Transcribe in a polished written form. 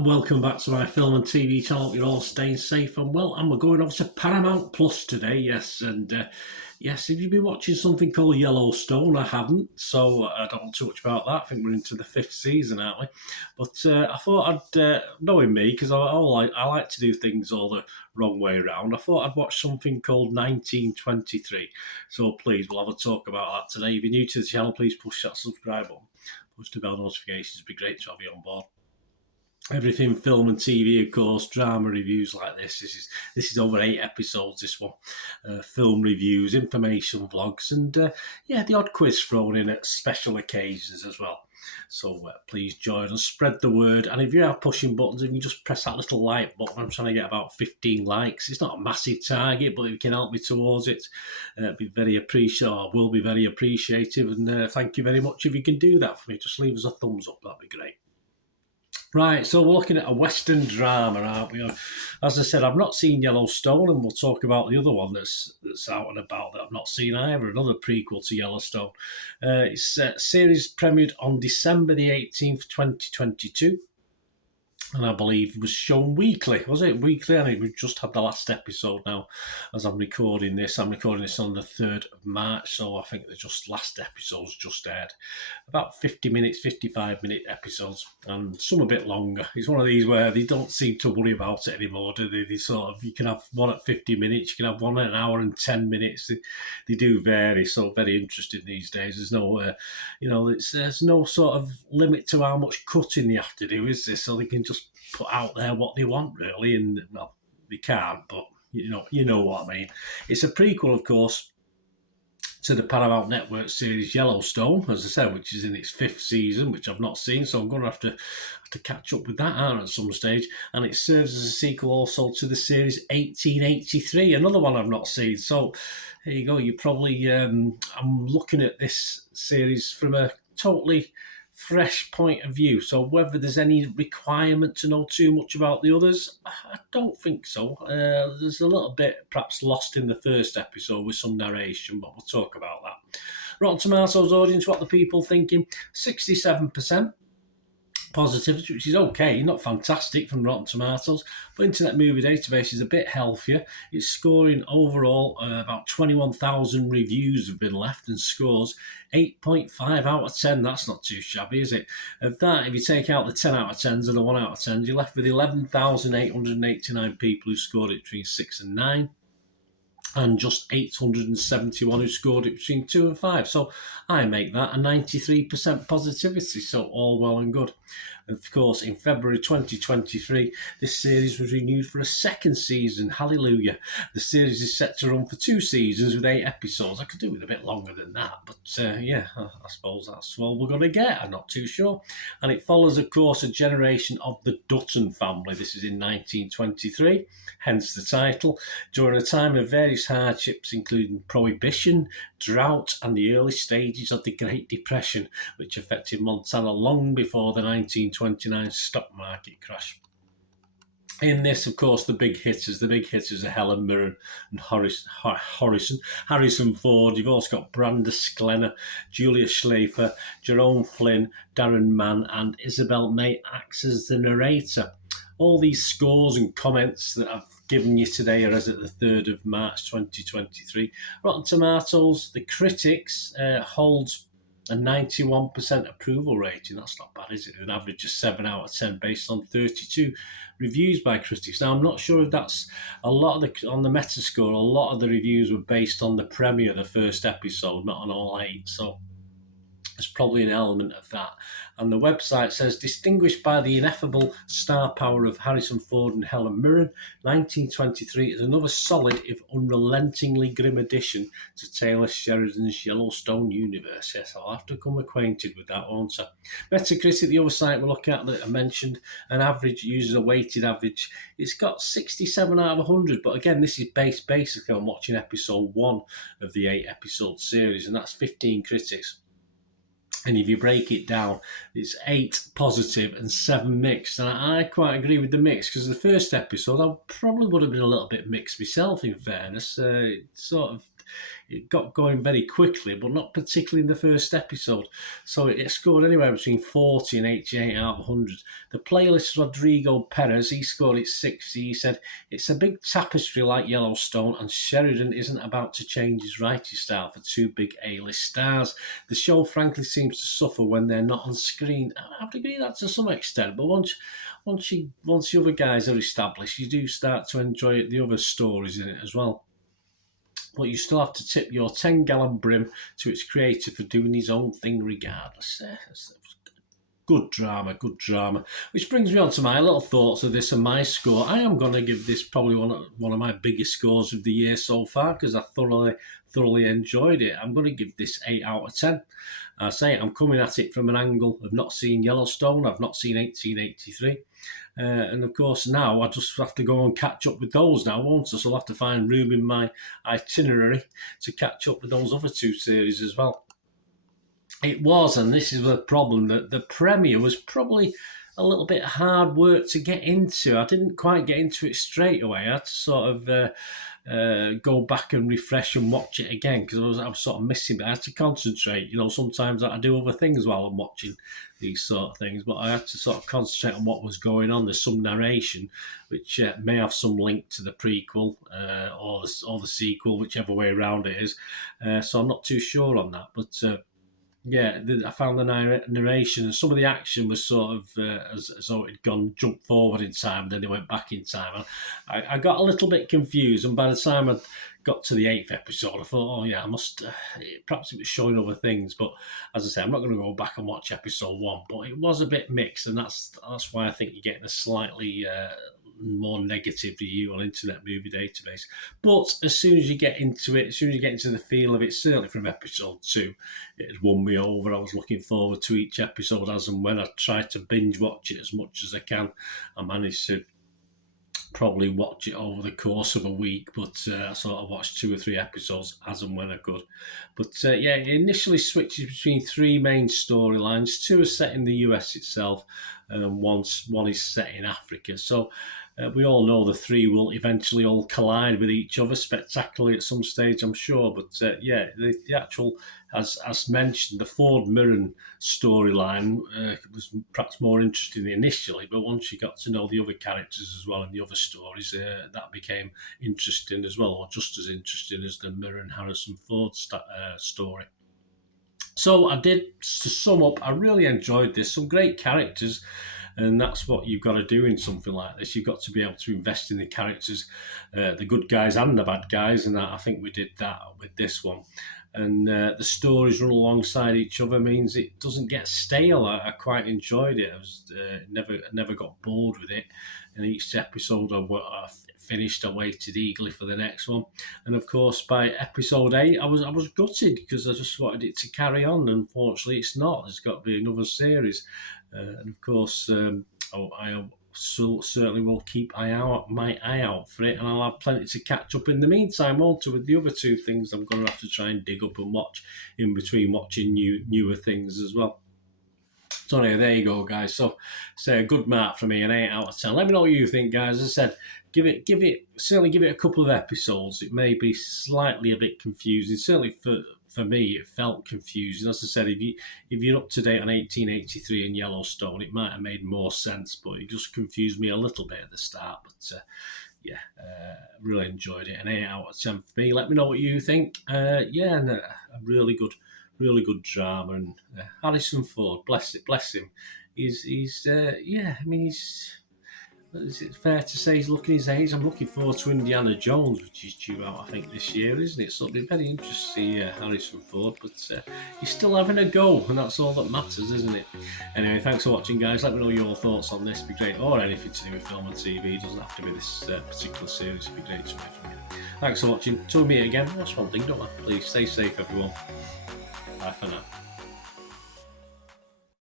Welcome back to my film and TV channel. You're all staying safe and well, and we're going over to Paramount Plus today. Yes, and yes, if you've been watching something called Yellowstone, I haven't, so I don't know too much about that. I think we're into the 5th season, aren't we? But I thought I'd, knowing me, because I like to do things all the wrong way around, I thought I'd watch something called 1923. So please, we'll have a talk about that today. If you're new to the channel, please push that subscribe button, push the bell notifications. It'd be great to have you on board. Everything film and TV, of course, drama reviews like this. This is over 8 episodes, this one. Film reviews, information vlogs, and yeah, the odd quiz thrown in at special occasions as well. So please join us, spread the word, and if you are pushing buttons, and you just press that little like button. I'm trying to get about 15 likes. It's not a massive target, but if you can help me towards it, be very appreciative. I will be very appreciative, and thank you very much if you can do that for me. Just leave us a thumbs up, that'd be great. Right, so we're looking at a Western drama, aren't we? As I said, I've not seen Yellowstone, and we'll talk about the other one that's out and about that I've not seen either, another prequel to Yellowstone. It's a series premiered on December the 18th, 2022. And I believe it was shown weekly. Was it weekly? I think we've just had the last episode now as I'm recording this. I'm recording this on the 3rd of March, so I think the last episodes just aired. About 50 minutes, 55-minute episodes, and some a bit longer. It's one of these where they don't seem to worry about it anymore, do they? They sort of, you can have one at 50 minutes, you can have one at an hour and 10 minutes. They do vary, so very interesting these days. There's no, there's no sort of limit to how much cutting they have to do, is there? So they can just put out there what they want, really, and well, they can't, but you know what I mean. It's a prequel, of course, to the Paramount Network series Yellowstone, as I said, which is in its 5th season, which I've not seen, so I'm going to have to catch up with that at some stage. And it serves as a sequel also to the series 1883, another one I've not seen. So there you go. You probably I'm looking at this series from a totally fresh point of view. So whether there's any requirement to know too much about the others, I don't think so. There's a little bit perhaps lost in the first episode with some narration, but we'll talk about that. Rotten Tomatoes audience, what the people thinking? 67% positivity, which is okay, not fantastic from Rotten Tomatoes, but Internet Movie Database is a bit healthier. It's scoring overall about 21,000 reviews have been left and scores 8.5 out of 10. That's not too shabby, is it? Of that, if you take out the 10 out of 10s and the 1 out of 10s, you're left with 11,889 people who scored it between 6 and 9. And just 871 who scored it between 2 and 5. So I make that a 93% positivity, so all well and good. Of course, in February 2023, this series was renewed for a 2nd season. Hallelujah. The series is set to run for 2 seasons with 8 episodes. I could do with a bit longer than that, but yeah, I suppose that's all we're going to get. I'm not too sure. And it follows, of course, a generation of the Dutton family. This is in 1923, hence the title. During a time of various hardships, including prohibition, drought, and the early stages of the Great Depression, which affected Montana long before the 1929 stock market crash. In this, of course, the big hitters are Helen, Mirren, and Harrison Ford. You've also got Brandes Glenner, Julia Schläfer, Jerome Flynn, Darren Mann, and Isabel May acts as the narrator. All these scores and comments that I've given you today are as at the 3rd of March 2023. Rotten Tomatoes, the critics holds a 91% approval rating. That's not bad, is it? An average of 7 out of 10 based on 32 reviews by critics. Now, I'm not sure if that's a lot of on the Metascore, a lot of the reviews were based on the premiere of the first episode, not on all 8. So There's probably an element of that. And the website says, distinguished by the ineffable star power of Harrison Ford and Helen Mirren, 1923 is another solid, if unrelentingly grim addition to Taylor Sheridan's Yellowstone universe. Yes, I'll have to come acquainted with that, won't I? Metacritic, the other site we'll look at that I mentioned, an average uses a weighted average. It's got 67 out of 100, but again, this is based basically on watching episode 1 of the 8-episode series, and that's 15 critics. And if you break it down, it's 8 positive and 7 mixed. And I quite agree with the mix, because the first episode, I probably would have been a little bit mixed myself, in fairness. It got going very quickly, but not particularly in the first episode. So it scored anywhere between 40 and 88 out of 100. The playlist Rodrigo Perez, he scored it 60. He said, it's a big tapestry like Yellowstone, and Sheridan isn't about to change his writing style for 2 big A-list stars. The show frankly seems to suffer when they're not on screen. I have to agree that to some extent, but once the other guys are established, you do start to enjoy the other stories in it as well. But you still have to tip your 10-gallon brim to its creator for doing his own thing regardless. Good drama. Which brings me on to my little thoughts of this and my score. I am going to give this probably one of my biggest scores of the year so far, because I thoroughly enjoyed it. I'm going to give this 8 out of 10. I say I'm coming at it from an angle of not seeing Yellowstone. I've not seen 1883. And of course now I just have to go and catch up with those now, won't I? So I'll have to find room in my itinerary to catch up with those other 2 series as well. It was, and this is the problem, that the premiere was probably a little bit hard work to get into. I didn't quite get into it straight away. I had to sort of go back and refresh and watch it again, because I was sort of missing it. I had to concentrate. Sometimes I do other things while I'm watching these sort of things, but I had to sort of concentrate on what was going on. There's some narration which may have some link to the prequel or the sequel, whichever way around it is. So I'm not too sure on that, but yeah, I found the narration and some of the action was sort of as though it had jumped forward in time, and then they went back in time. I got a little bit confused, and by the time I got to the 8th episode, I thought, oh yeah, I must. Perhaps it was showing other things, but as I say, I'm not going to go back and watch episode 1. But it was a bit mixed, and that's why I think you're getting a slightly more negative review on Internet Movie Database. But as soon as you get into it, as soon as you get into the feel of it, certainly from episode 2, it had won me over. I was looking forward to each episode as and when. I tried to binge watch it as much as I can. I managed to probably watch it over the course of a week, but I sort of watched 2 or 3 episodes as and when I could. But yeah, it initially switches between 3 main storylines. 2 are set in the US itself, and one is set in Africa. So we all know the 3 will eventually all collide with each other spectacularly at some stage, I'm sure. But yeah, the actual, as mentioned, the Ford Mirren storyline was perhaps more interesting initially, but once you got to know the other characters as well and the other stories, that became interesting as well, or just as interesting as the Mirren Harrison Ford story. So to sum up, I really enjoyed this. Some great characters, and that's what you've got to do in something like this. You've got to be able to invest in the characters, the good guys and the bad guys, and I think we did that with this one. And the stories run alongside each other means it doesn't get stale. I quite enjoyed it. I was never got bored with it. And each episode I finished, I waited eagerly for the next one. And of course, by episode 8, I was gutted, because I just wanted it to carry on. Unfortunately, it's not. There's got to be another series. And of course, I certainly will keep my eye out for it, and I'll have plenty to catch up in the meantime, also with the other 2 things I'm going to have to try and dig up and watch in between watching newer things as well. So anyway, there you go, guys. So say a good mark for me, an 8 out of 10. Let me know what you think, guys. As I said, give it a couple of episodes. It may be slightly a bit confusing. Certainly for me, it felt confusing. As I said, if you're up to date on 1883 and Yellowstone, it might have made more sense, but it just confused me a little bit at the start. But yeah, really enjoyed it. An 8 out of 10 for me. Let me know what you think. Yeah, and a really good drama. And Harrison Ford, bless him. He's is it fair to say he's looking his age? I'm looking forward to Indiana Jones, which is due out, I think, this year, isn't it? So it'll be very interesting to see Harrison Ford, but he's still having a go, and that's all that matters, isn't it? Anyway, thanks for watching, guys. Let me know your thoughts on this. It'd be great, or anything to do with film and TV. It doesn't have to be this particular series. It'd be great to hear from you. Thanks for watching. Till we meet again, that's one thing, don't I? Please stay safe, everyone. Bye for now.